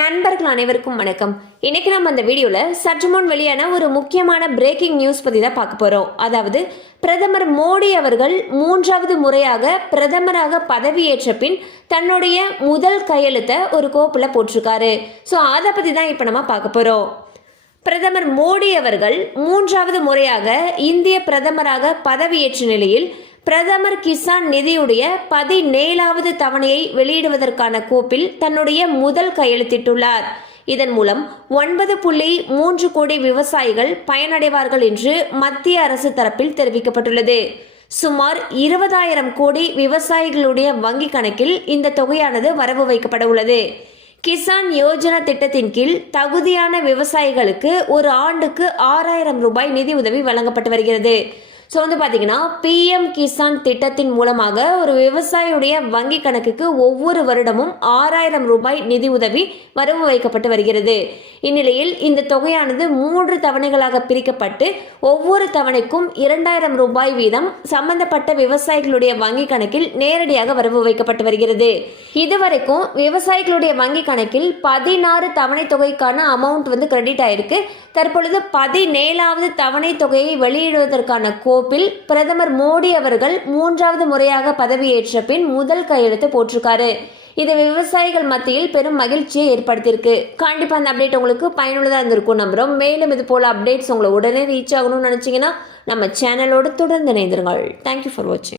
நண்பர்கள் அனைவருக்கும் வணக்கம். இன்னைக்கு நம்ம அந்த வீடியோல சற்று முன் வெளியான ஒரு முக்கியமான பிரேக்கிங் நியூஸ் பத்தி தான் பார்க்க போறோம். அதாவது பிரதமர் மோடி அவர்கள் 3வது முறையாக பிரதமராக பதவியேற்ற பின் தன்னுடைய முதல் கையெழுத்தை ஒரு கோப்புல போட்டிருக்காரு. ஸோ அதை பத்தி தான் இப்போ நம்ம பார்க்க போறோம். பிரதமர் மோடி அவர்கள் 3வது முறையாக இந்திய பிரதமராக பதவியேற்ற நிலையில் பிரதமர் கிசான் நிதியுடைய 17வது தவணையை வெளியிடுவதற்கான கோப்பில் தன்னுடைய முதல் கையெழுத்திட்டுள்ளார். இதன் மூலம் 9.3 கோடி விவசாயிகள் பயனடைவார்கள் என்று மத்திய அரசு தரப்பில் தெரிவிக்கப்பட்டுள்ளது. சுமார் 20,000 கோடி விவசாயிகளுடைய வங்கி கணக்கில் இந்த தொகையானது வரவு வைக்கப்பட உள்ளது. கிசான் யோஜனா திட்டத்தின் கீழ் தகுதியான விவசாயிகளுக்கு ஒரு ஆண்டுக்கு 6,000 ரூபாய் நிதி உதவி வழங்கப்பட்டு வருகிறது. ஸோ பார்த்தீங்கன்னா PM கிசான் திட்டத்தின் மூலமாக ஒரு விவசாயியுடைய வங்கி கணக்குக்கு ஒவ்வொரு வருடமும் 6,000 ரூபாய் நிதி உதவி வரவு வைக்கப்பட்டு வருகிறது. இந்நிலையில் இந்த தொகையானது 3 தவணைகளாக பிரிக்கப்பட்டு ஒவ்வொரு தவணைக்கும் 2,000 ரூபாய் வீதம் சம்பந்தப்பட்ட விவசாயிகளுடைய வங்கி கணக்கில் நேரடியாக வரவு வைக்கப்பட்டு வருகிறது. இதுவரைக்கும் விவசாயிகளுடைய வங்கி கணக்கில் 16 தவணை தொகைக்கான அமௌண்ட் கிரெடிட் ஆயிருக்கு. தற்பொழுது 17வது தவணை தொகையை வெளியிடுவதற்கான கோப்பில் பிரதமர் மோடி அவர்கள் 3வது முறையாக பதவியேற்ற பின் முதல் கையெழுத்து போட்டிருக்காரு. இது விவசாயிகள் மத்தியில் பெரும் மகிழ்ச்சியை ஏற்படுத்தியிருக்கு. கண்டிப்பா அந்த அப்டேட் உங்களுக்கு பயனுள்ளதா இருந்திருக்கும் நம்புறோம். மேலும் இது போல அப்டேட்ஸ் உங்களை உடனே ரீச் ஆகணும்னு நினைச்சீங்கன்னா நம்ம சேனலோடு தொடர்ந்து இணைந்திருங்கள். தேங்க்யூ ஃபார் வாட்சிங்.